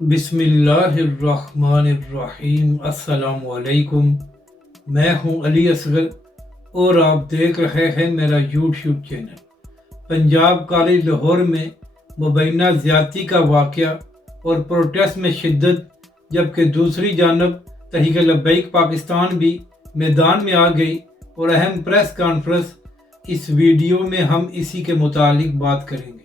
बिस्मिल्लाहिर्रहमानिर्रहीम। अस्सलाम वालेकुम। मैं हूं अली असगर और आप देख रहे हैं मेरा YouTube channel. Punjab college Lahore में मुबैना ज़्यादती का वाक़या और प्रोटेस्ट में शिद्दत, जबकि दूसरी जानब तहरीक लब्बैक पाकिस्तान भी मैदान में आ गई और अहम प्रेस कॉन्फ्रेंस। इस वीडियो में हम इसी के मुतालिक बात करेंगे,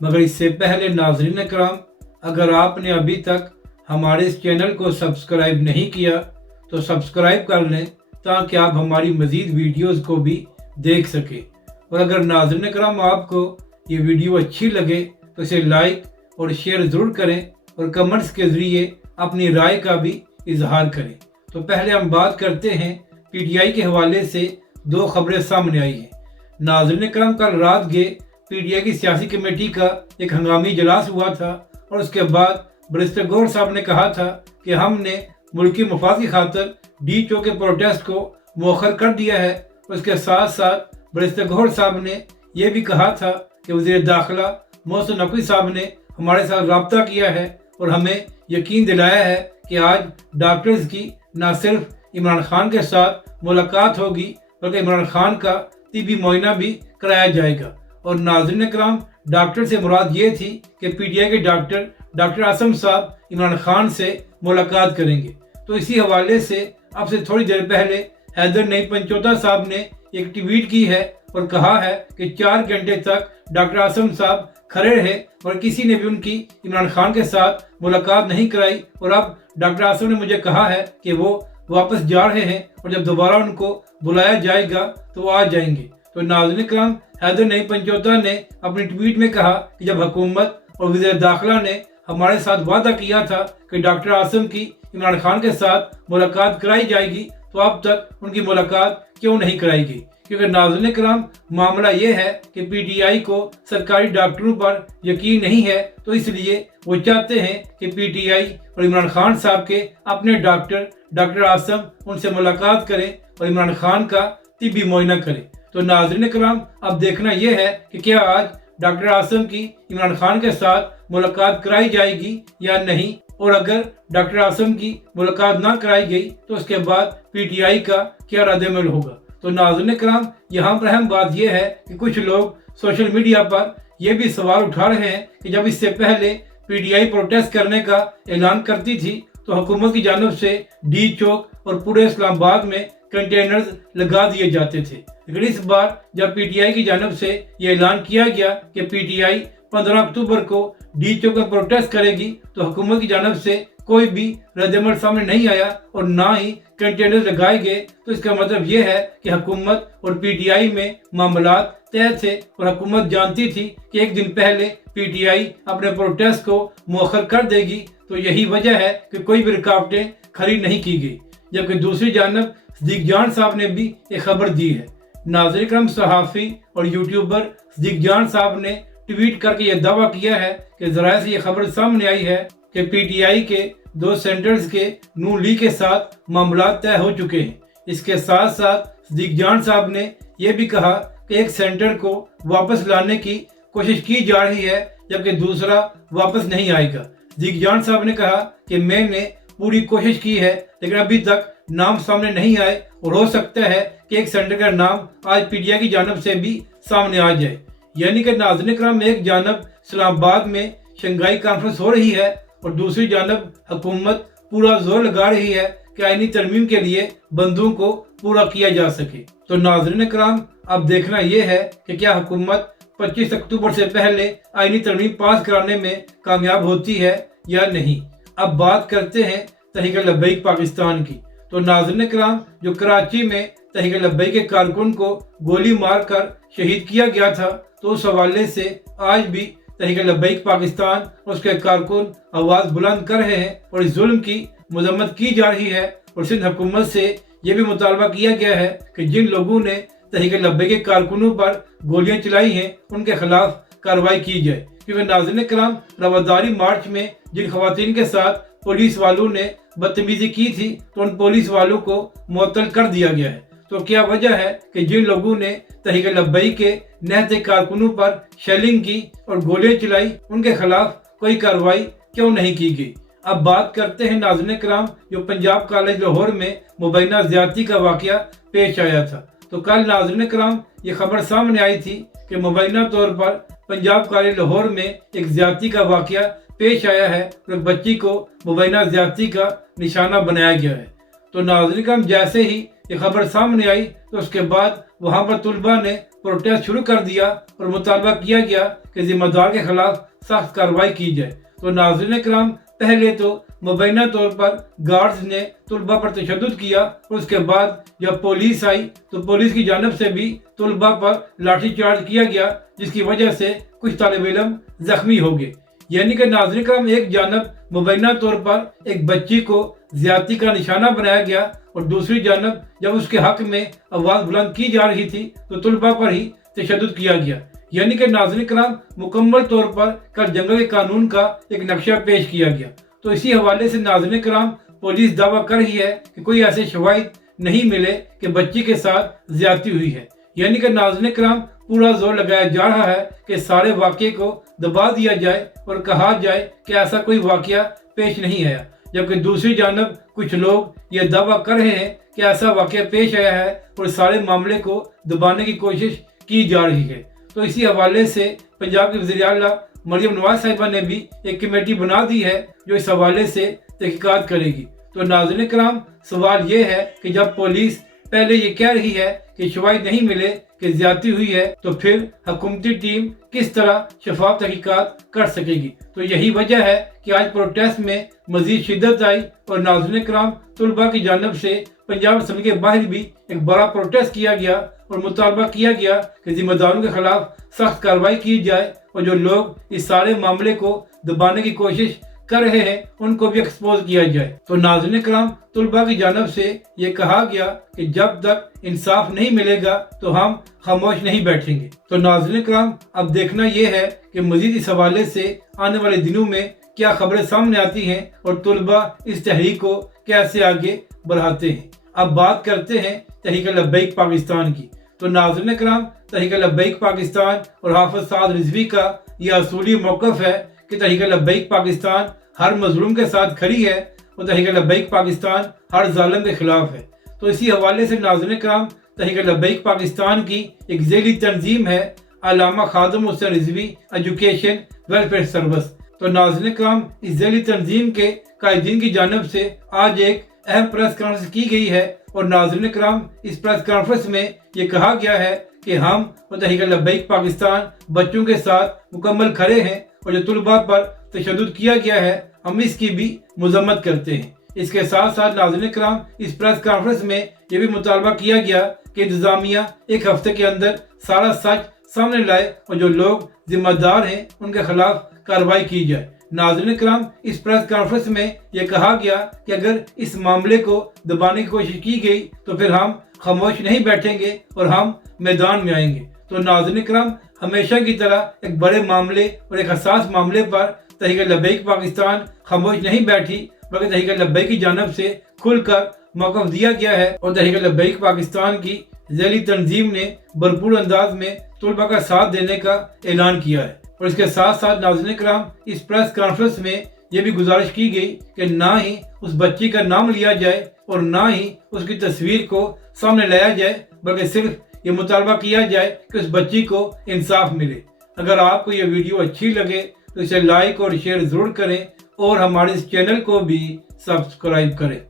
मगर इससे पहले नाज़रीन कराम, अगर आपने अभी तक हमारे इस चैनल को सब्सक्राइब नहीं किया तो सब्सक्राइब कर लें ताकि आप हमारी मज़ीद वीडियोस को भी देख सकें। और अगर नाज़रीन कराम आपको ये वीडियो अच्छी लगे तो इसे लाइक और शेयर ज़रूर करें और कमेंट्स के ज़रिए अपनी राय का भी इजहार करें। तो पहले हम बात करते हैं PTI के हवाले से दो खबरें सामने आई हैं। नाज़रीन कराम, कल रात के PTI की सियासी कमेटी का एक हंगामी इजलास हुआ था और उसके बाद बैरिस्टर गौहर साहब ने कहा था कि हमने मुल्की मफाद की खातिर DHO के प्रोटेस्ट को मौखर कर दिया है। उसके साथ साथ बैरिस्टर गौहर साहब ने यह भी कहा था कि वज़ीर दाखिला मोहसिन नकवी साहब ने हमारे साथ रब्ता किया है और हमें यकीन दिलाया है कि आज डॉक्टर्स की न सिर्फ इमरान खान के साथ मुलाकात होगी बल्कि इमरान खान का तिबी मुआयना भी कराया जाएगा। और नाज़रीन कराम, डॉक्टर से मुराद ये थी कि PTI के डॉक्टर आसम साहब इमरान खान से मुलाकात करेंगे। तो इसी हवाले से अब से थोड़ी देर पहले हैदर नईम पंचोता साहब ने एक ट्वीट की है और कहा है कि 4 घंटे तक डॉक्टर आसम साहब खड़े रहे और किसी ने भी उनकी इमरान खान के साथ मुलाकात नहीं कराई। और अब डॉक्टर आसम ने मुझे कहा है कि वो वापस जा रहे हैं और जब दोबारा उनको बुलाया जाएगा तो वो आ जाएंगे। तो नाज़रीन कराम, हैदर नईम पंचोता ने अपने ट्वीट में कहा कि जब हुकूमत और वज़ीर दाखिला ने हमारे साथ वादा किया था कि डॉक्टर आसम की इमरान खान के साथ मुलाकात कराई जाएगी तो अब तक उनकी मुलाकात क्यों नहीं कराई गई। क्योंकि नाज़रीन कराम, मामला ये है कि PTI को सरकारी डॉक्टरों पर यकीन नहीं है, तो इसलिए वो चाहते हैं कि PTI और इमरान खान साहब के अपने डॉक्टर आसम उनसे मुलाकात करें और इमरान खान का तिबी मुआयना करें। तो नाज़रीन कराम, अब देखना यह है कि क्या आज डॉक्टर आसम की इमरान खान के साथ मुलाकात कराई जाएगी या नहीं, और अगर डॉक्टर आसम की मुलाकात ना कराई गई तो उसके बाद PTI का क्या रद्द-ए-अमल होगा। तो नाज़रीन कराम, यहाँ पर अहम बात यह है कि कुछ लोग सोशल मीडिया पर यह भी सवाल उठा रहे हैं कि जब इससे पहले PTI प्रोटेस्ट करने का ऐलान करती थी तो हुकूमत की जानब से D चौक और पूरे इस्लामाबाद में कंटेनर्स लगा दिए जाते थे, लेकिन इस बार जब PTI की जानब से ये ऐलान किया गया कि PTI 15 अक्टूबर को D चौक में प्रोटेस्ट करेगी तो हुकूमत की जानब से कोई भी रद्द-ए-अमल सामने नहीं आया और ना ही कंटेनर लगाए गए। तो इसका मतलब यह है कि हुकूमत और PTI में मामलात तय थे और हुकूमत जानती थी कि एक दिन पहले PTI अपने प्रोटेस्ट को मौखर कर देगी। तो यही वजह है कि कोई भी रुकावटें खड़ी नहीं की गई। जबकि दूसरी जानब सिद्दीक जान साहब ने भी एक खबर दी है। नाज़रीन कराम, सहाफ़ी और यूट्यूबर सिद्दीक जान साहब ने ट्वीट करके यह दावा किया है कि ज़राए से यह खबर सामने आई है कि PTI के 2 सेंटर्स के नून लीग के साथ मामला तय हो चुके हैं। इसके साथ साथ सिद्दीक जान साहब ने यह भी कहा कि एक सेंटर को वापस लाने की कोशिश की जा रही है जबकि दूसरा वापस नहीं आएगा। सिद्दीक जान साहब ने कहा कि मैंने पूरी कोशिश की है लेकिन अभी तक नाम सामने नहीं आए और हो सकता है कि एक सेंटर का नाम आज PTI की जानब से भी सामने आ जाए। यानी कि नाज़रीन कराम, एक जानब इस्लामाबाद में शंघाई कॉन्फ्रेंस हो रही है और दूसरी जानब हुकूमत पूरा जोर लगा रही है कि आईनी तरमीम के लिए बंदों को पूरा किया जा सके। तो नाज़रीन कराम, अब देखना यह है कि क्या हुकूमत 25 अक्टूबर से पहले आईनी तरमीम पास कराने में कामयाब होती है या नहीं। अब बात करते हैं तहरीक लब्बैक पाकिस्तान की। तो नाज़रीन कराम, जो कराची में तहरीक लब्बैक के कारकुन को गोली मारकर शहीद किया गया था, तो उस हवाले से आज भी तहरीक लब्बैक पाकिस्तान और उसके कारकुन आवाज़ बुलंद कर रहे हैं और इस जुल्म की मजम्मत की जा रही है। और सिंध हुकूमत से यह भी मुतालबा किया गया है कि जिन लोगों ने तहरीक लब्बैक के कारकुनों पर गोलियां चलाई हैं उनके खिलाफ कार्रवाई की जाए। क्योंकि नाज़रीन कराम, रवादारी मार्च में जिन खवातीन के साथ पुलिस वालों ने बदतमीजी की थी तो उन पुलिस वालों को मुअत्तल कर दिया गया है। तो क्या वजह है कि जिन लोगों ने तहरीक लब्बैक के निहत्ते कारकुनों पर शेलिंग की और गोलियां चलाई उनके खिलाफ कोई कार्रवाई क्यों नहीं की गई। अब बात करते हैं नाज़रीन करम, जो पंजाब कॉलेज लाहौर में मुबैना ज़्यादती का वाक़या पेश आया था। तो कल नाज़रीन करम ये खबर सामने आई थी कि मुबैना तौर पर पंजाब कॉलेज लाहौर में एक ज़्यादती का वाक़या पेश आया है और एक बच्ची को मुबैना ज़्यादती का निशाना बनाया गया है। तो नाज़रीन करम जैसे ही ये खबर सामने आई तो उसके बाद वहाँ पर तलबा ने प्रोटेस्ट शुरू कर दिया और मुतालबा किया गया कि ज़िम्मेदार के खिलाफ सख्त कार्रवाई की जाए। तो नाज़रीन करम पहले तो मुबैना तौर पर गार्ड्स ने तलबा पर तशद्दुद किया और उसके बाद जब पुलिस आई तो पुलिस की जानब से भी तलबा पर लाठी चार्ज किया गया, जिसकी वजह से कुछ तालिब इल्म जख्मी हो गए। यानी कि नाज़रीन करम एक जानब मुबैना तौर पर एक बच्ची को ज़्यादती का निशाना बनाया गया और दूसरी जानब जब उसके हक में आवाज़ बुलंद की जा रही थी तो तलबा पर ही तशद्दुद किया गया। यानी कि नाज़रीन करम मुकम्मल तौर पर कल जंगल कानून का एक नक्शा पेश किया गया। तो इसी हवाले से नाज़रीन करम पुलिस दावा कर रही है कि कोई ऐसे शवाहिद नहीं मिले कि बच्ची के साथ ज़्यादती हुई है। यानी कि नाज़रीन करम पूरा जोर लगाया जा रहा है कि सारे वाक़े को दबा दिया जाए और कहा जाए कि ऐसा कोई वाक़या पेश नहीं आया, जबकि दूसरी जानब कुछ लोग ये दावा कर रहे हैं कि ऐसा वाक़या पेश आया है और सारे मामले को दबाने की कोशिश की जा रही है। तो इसी हवाले से पंजाब के वज़ीर आला मरियम नवाज साहिबा ने भी एक कमेटी बना दी है जो इस हवाले से तहकीकात करेगी। तो नाज़रीन करम सवाल ये है कि जब पुलिस पहले ये कह रही है कि शवाहिद नहीं मिले कि ज़्यादती हुई है, तो फिर हुकूमती टीम किस तरह शफाफ तहकीकात कर सकेगी। तो यही वजह है कि आज प्रोटेस्ट में मजीद शिद्दत आई और नाज़रीन करम तलबा की जानब से पंजाब असम्बली के बाहर भी एक बड़ा प्रोटेस्ट किया गया और मुतालबा किया गया कि जिम्मेदारों के खिलाफ सख्त कार्रवाई की जाए और जो लोग इस सारे मामले को दबाने की कोशिश कर रहे हैं उनको भी एक्सपोज किया जाए। तो नाज़रीन करम तलबा की जानब से ये कहा गया कि जब तक इंसाफ नहीं मिलेगा तो हम खामोश नहीं बैठेंगे। तो नाज़रीन करम अब देखना ये है कि मजीद इस हवाले से आने वाले दिनों में क्या खबरें सामने आती हैं और तलबा इस तहरीक को कैसे आगे बढ़ाते हैं। अब बात करते हैं तहरीक लब्बैक पाकिस्तान की। तो नाज़रीन करम तहरीक लब्बैक पाकिस्तान और हाफिज साद रिजवी का यह असूली मौक़िफ़ है कि तहरीक लब्बैक पाकिस्तान हर मजलूम के साथ खड़ी है और तहरीक लब्बैक पाकिस्तान हर जालिम के खिलाफ है। तो इसी हवाले से नाज़रीन करम तहरीक लब्बैक पाकिस्तान की एक ज़ैली तंजीम है अल्लामा Khadim Hussain Rizvi education welfare service. तो नाज़रीन करम इस ज़ैली तंजीम के कायदीन की जानब से आज एक अहम प्रेस कॉन्फ्रेंस की गई है और नाज़रीन करम इस प्रेस कॉन्फ्रेंस में ये कहा गया है कि हम और तहरीक लब्बैक पाकिस्तान बच्चों के साथ मुकम्मल खड़े हैं और जो तलबा पर तशद्दुद किया गया है हम इसकी भी मजम्मत करते हैं। इसके साथ साथ नाज़रीन करम इस प्रेस कॉन्फ्रेंस में ये भी मुतालबा किया गया कि इंतजामिया एक हफ्ते के अंदर सारा सच सामने लाए और जो लोग जिम्मेदार हैं उनके खिलाफ कार्रवाई की जाए। नाज़रीन करम इस प्रेस कॉन्फ्रेंस में यह कहा गया कि अगर इस मामले को दबाने की कोशिश की गई तो फिर हम खामोश नहीं बैठेंगे और हम मैदान में आएंगे। तो नाज़रीन करम हमेशा की तरह एक बड़े मामले और एक हसास मामले पर तहरीक लब्बैक पाकिस्तान खामोश नहीं बैठी, बल्कि तहरीक लब्बैक की जानब से खुलकर मौक़िफ़ दिया गया है और तहरीक लब्बैक पाकिस्तान की ज़ैली तंजीम ने भरपूर अंदाज में तलबा का साथ देने का ऐलान किया है। और इसके साथ साथ नाज़रीन करम इस प्रेस कॉन्फ्रेंस में यह भी गुजारिश की गई कि ना ही उस बच्ची का नाम लिया जाए और ना ही उसकी तस्वीर को सामने लाया जाए, बल्कि सिर्फ ये मुतालबा किया जाए कि उस बच्ची को इंसाफ मिले। अगर आपको ये वीडियो अच्छी लगे तो इसे लाइक और शेयर ज़रूर करें और हमारे इस चैनल को भी सब्सक्राइब करें।